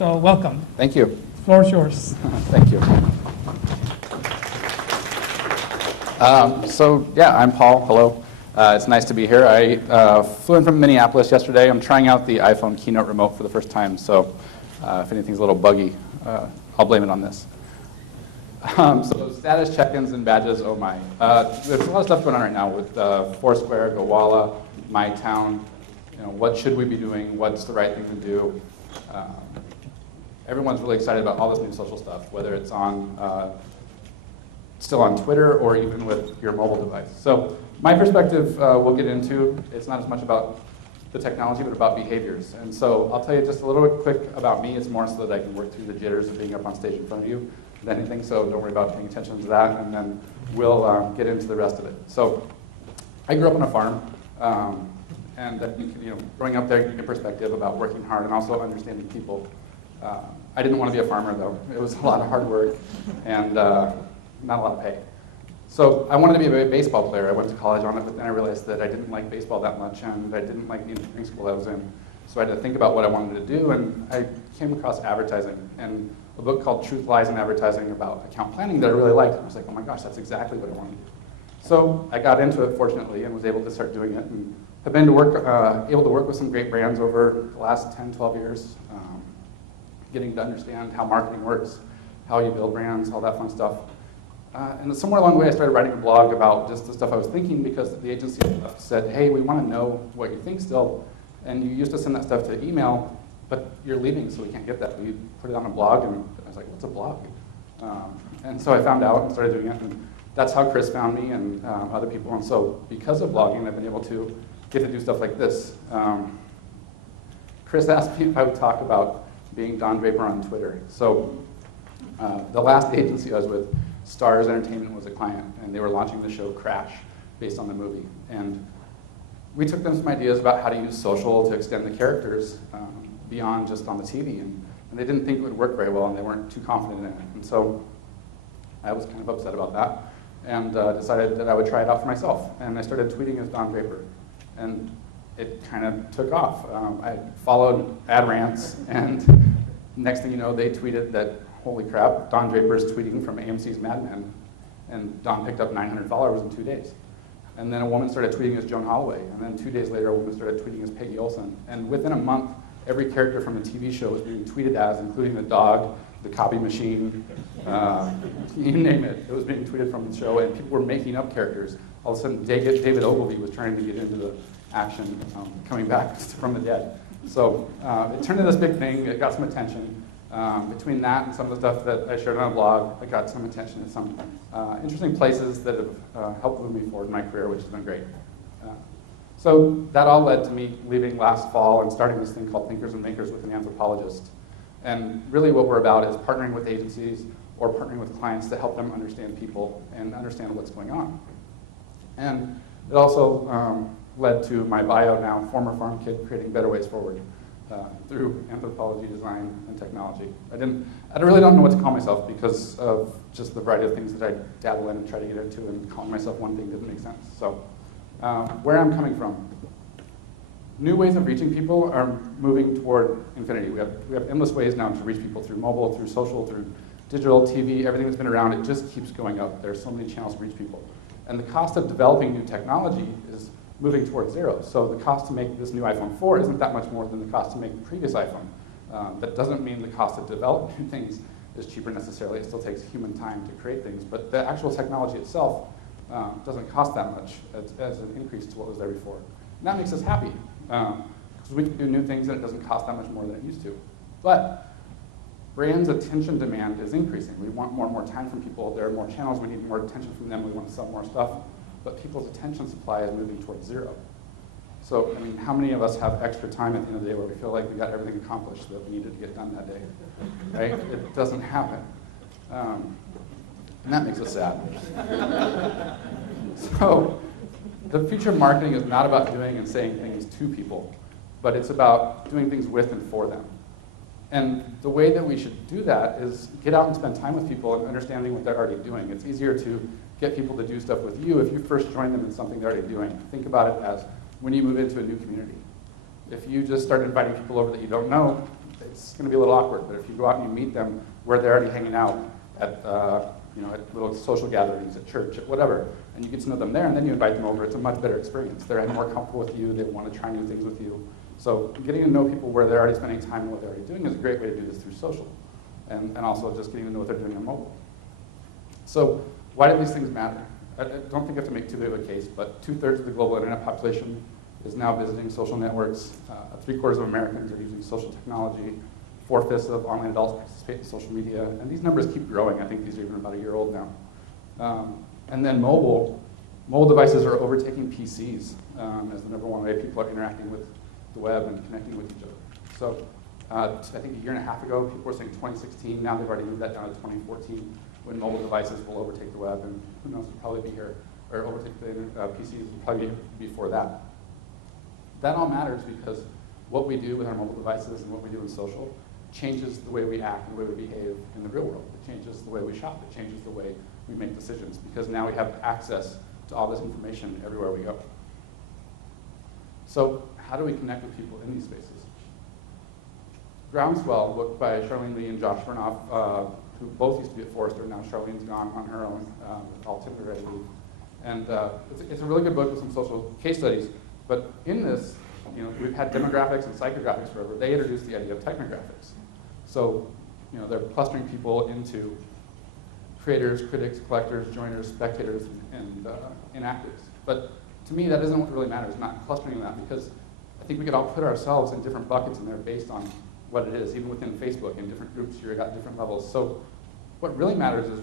So welcome. Thank you. The floor is yours. Thank you. I'm Paul. Hello. It's nice to be here. I flew in from Minneapolis yesterday. I'm trying out the iPhone Keynote remote for the first time, so if anything's a little buggy, I'll blame it on this. So status check-ins and badges, oh my. There's a lot of stuff going on right now with Foursquare, Gowalla, My Town. What should we be doing? What's the right thing to do? Everyone's really excited about all this new social stuff, whether it's on still on Twitter or even with your mobile device. So my perspective we'll get into, it's not as much about the technology, but about behaviors. And so I'll tell you just a little bit quick about me. It's more so that I can work through the jitters of being up on stage in front of you than anything, so don't worry about paying attention to that, and then we'll get into the rest of it. So I grew up on a farm, and growing up there, you get perspective about working hard and also understanding people. I didn't want to be a farmer, though. It was a lot of hard work and not a lot of pay. So I wanted to be a baseball player. I went to college on it, but then I realized that I didn't like baseball that much, and I didn't like the engineering school I was in. So I had to think about what I wanted to do, and I came across advertising and a book called Truth, Lies, and Advertising about account planning that I really liked. And I was like, oh my gosh, that's exactly what I want to do. So I got into it, fortunately, and was able to start doing it, and have been able to work with some great brands over the last 10, 12 years, getting to understand how marketing works, how you build brands, all that fun stuff. And somewhere along the way, I started writing a blog about just the stuff I was thinking, because the agency said, hey, we want to know what you think still, and you used to send that stuff to email, but you're leaving, so we can't get that. We put it on a blog, and I was like, what's a blog? And so I found out and started doing it, and that's how Chris found me and other people. And so because of blogging, I've been able to get to do stuff like this. Chris asked me if I would talk about being Don Draper on Twitter. So the last agency I was with, Stars Entertainment, was a client, and they were launching the show Crash based on the movie. And we took them some ideas about how to use social to extend the characters beyond just on the TV. And they didn't think it would work very well, and they weren't too confident in it. And so I was kind of upset about that, and decided that I would try it out for myself. And I started tweeting as Don Draper. And it kind of took off. I followed ad rants, and next thing you know, they tweeted that, holy crap, Don Draper's tweeting from AMC's Mad Men. And Don picked up 900 followers in 2 days. And then a woman started tweeting as Joan Holloway. And then 2 days later, a woman started tweeting as Peggy Olson. And within a month, every character from a TV show was being tweeted as, including the dog, the copy machine, you name it. It was being tweeted from the show, and people were making up characters. All of a sudden, David Ogilvy was trying to get into the action, coming back from the dead. So it turned into this big thing. It got some attention. Between that and some of the stuff that I shared on a blog, I got some attention at some interesting places that have helped move me forward in my career, which has been great. So that all led to me leaving last fall and starting this thing called Thinkers and Makers with an anthropologist. And really what we're about is partnering with agencies or partnering with clients to help them understand people and understand what's going on. And it also led to my bio now, former farm kid creating better ways forward through anthropology, design, and technology. I really don't know what to call myself because of just the variety of things that I dabble in and try to get into, and calling myself one thing didn't make sense. So where I'm coming from. New ways of reaching people are moving toward infinity. We have endless ways now to reach people through mobile, through social, through digital, TV, everything that's been around. It just keeps going up. There's so many channels to reach people. And the cost of developing new technology is moving towards zero. So the cost to make this new iPhone 4 isn't that much more than the cost to make the previous iPhone. That doesn't mean the cost to develop new things is cheaper necessarily. It still takes human time to create things. But the actual technology itself doesn't cost that much as an increase to what was there before. And that makes us happy. Because we can do new things and it doesn't cost that much more than it used to. But brands' attention demand is increasing. We want more and more time from people. There are more channels. We need more attention from them. We want to sell more stuff. But people's attention supply is moving towards zero. So, I mean, how many of us have extra time at the end of the day where we feel like we got everything accomplished that we needed to get done that day? Right? It doesn't happen. And that makes us sad. So, the future of marketing is not about doing and saying things to people, but it's about doing things with and for them. And the way that we should do that is get out and spend time with people and understanding what they're already doing. It's easier to get people to do stuff with you if you first join them in something they're already doing. Think about it as when you move into a new community. If you just start inviting people over that you don't know, it's going to be a little awkward. But if you go out and you meet them where they're already hanging out at, at little social gatherings, at church, at whatever, and you get to know them there, and then you invite them over, it's a much better experience. They're more comfortable with you. They want to try new things with you. So getting to know people where they're already spending time and what they're already doing is a great way to do this through social. And also just getting to know what they're doing on mobile. So why do these things matter? I don't think I have to make too big of a case, but 2/3 of the global internet population is now visiting social networks. 3/4 of Americans are using social technology. 4/5 of online adults participate in social media. And these numbers keep growing. I think these are even about a year old now. And then mobile devices are overtaking PCs as the #1 way people are interacting with the web and connecting with each other. So I think a year and a half ago, people were saying 2016. Now they've already moved that down to 2014, when mobile devices will overtake the web, and who knows, we'll probably be here, or overtake the PCs will probably be before that. That all matters because what we do with our mobile devices and what we do in social changes the way we act and the way we behave in the real world. It changes the way we shop. It changes the way we make decisions, because now we have access to all this information everywhere we go. So how do we connect with people in these spaces? Groundswell, a book by Charlene Lee and Josh Vernoff, who both used to be at Forrester. Now Charlene's gone on her own with Altimeter, I believe. And it's a really good book with some social case studies. But in this, we've had demographics and psychographics forever. They introduced the idea of technographics. So they're clustering people into creators, critics, collectors, joiners, spectators, and inactives. But to me, that isn't what really matters, not clustering that, because I think we could all put ourselves in different buckets in there based on what it is. Even within Facebook, in different groups, you've got different levels. So what really matters is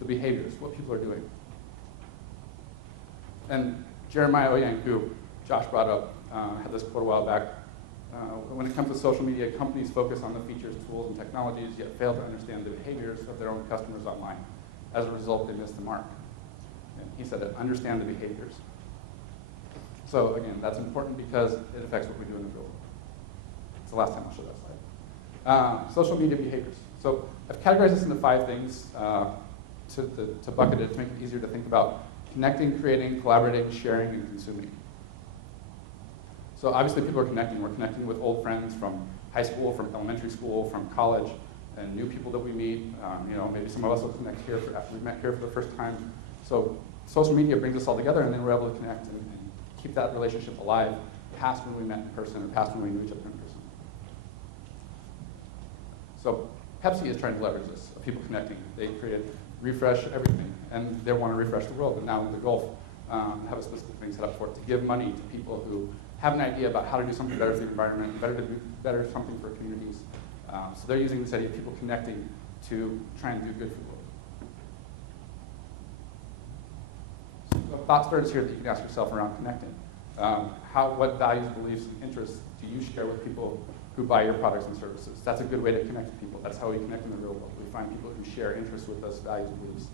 the behaviors, what people are doing. And Jeremiah Ouyang, who Josh brought up, had this quote a while back. When it comes to social media, companies focus on the features, tools, and technologies, yet fail to understand the behaviors of their own customers online. As a result, they miss the mark. And he said it, understand the behaviors. So again, that's important because it affects what we do in the real world. It's the last time I'll show that slide. Social media behaviors. So I've categorized this into 5 things to bucket it, to make it easier to think about: connecting, creating, collaborating, sharing, and consuming. So obviously people are connecting. We're connecting with old friends from high school, from elementary school, from college, and new people that we meet. Maybe some of us will connect here after we met here for the first time. So social media brings us all together, and then we're able to connect and keep that relationship alive past when we met in person or past when we knew each other in person. So Pepsi is trying to leverage this, of people connecting. They created Refresh Everything, and they want to refresh the world. And now in the Gulf, have a specific thing set up for it, to give money to people who have an idea about how to do something better for the environment, better something for communities. So they're using this idea of people connecting to try and do good for the world. So thought starters here that you can ask yourself around connecting. What values, beliefs, and interests do you share with people who buy your products and services? That's a good way to connect with people. That's how we connect in the real world. We find people who share interests with us, values, and beliefs,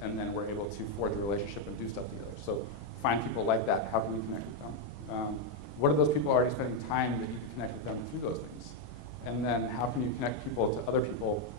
and then we're able to forge a relationship and do stuff together. So find people like that. How can we connect with them? What are those people already spending time that you can connect with them through those things? And then how can you connect people to other people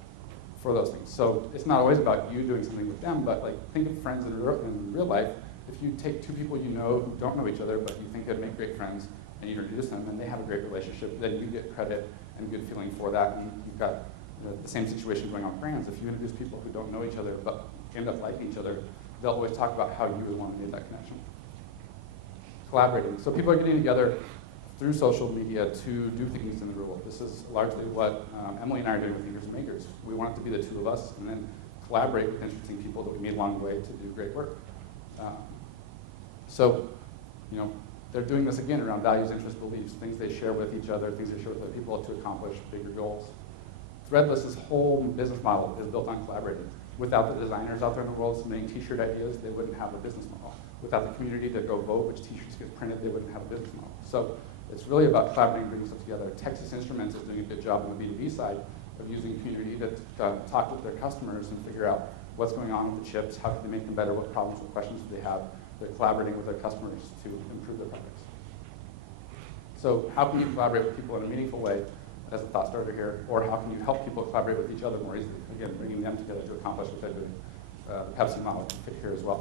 for those things? So it's not always about you doing something with them, but think of friends in real life. If you take 2 people you know who don't know each other, but you think they'd make great friends, and you introduce them, and they have a great relationship, then you get credit and good feeling for that. And you've got the same situation going on with brands. If you introduce people who don't know each other, but end up liking each other, they'll always talk about how you were the one who made that connection. Collaborating. So people are getting together through social media to do things in the real world. This is largely what Emily and I are doing with Thinkers and Makers. We want it to be the 2 of us, and then collaborate with interesting people that we meet along the way to do great work. They're doing this again around values, interests, beliefs, things they share with each other, things they share with other people to accomplish bigger goals. Threadless's whole business model is built on collaborating. Without the designers out there in the world submitting t-shirt ideas, they wouldn't have a business model. Without the community to go vote which t-shirts get printed, they wouldn't have a business model. So it's really about collaborating and bringing stuff together. Texas Instruments is doing a good job on the B2B side of using community to talk with their customers and figure out what's going on with the chips, how can they make them better, what problems, what questions do they have. They're collaborating with their customers to improve their products. So how can you collaborate with people in a meaningful way as a thought starter here, or how can you help people collaborate with each other more easily? Again, bringing them together to accomplish what they're doing. The Pepsi model can fit here as well.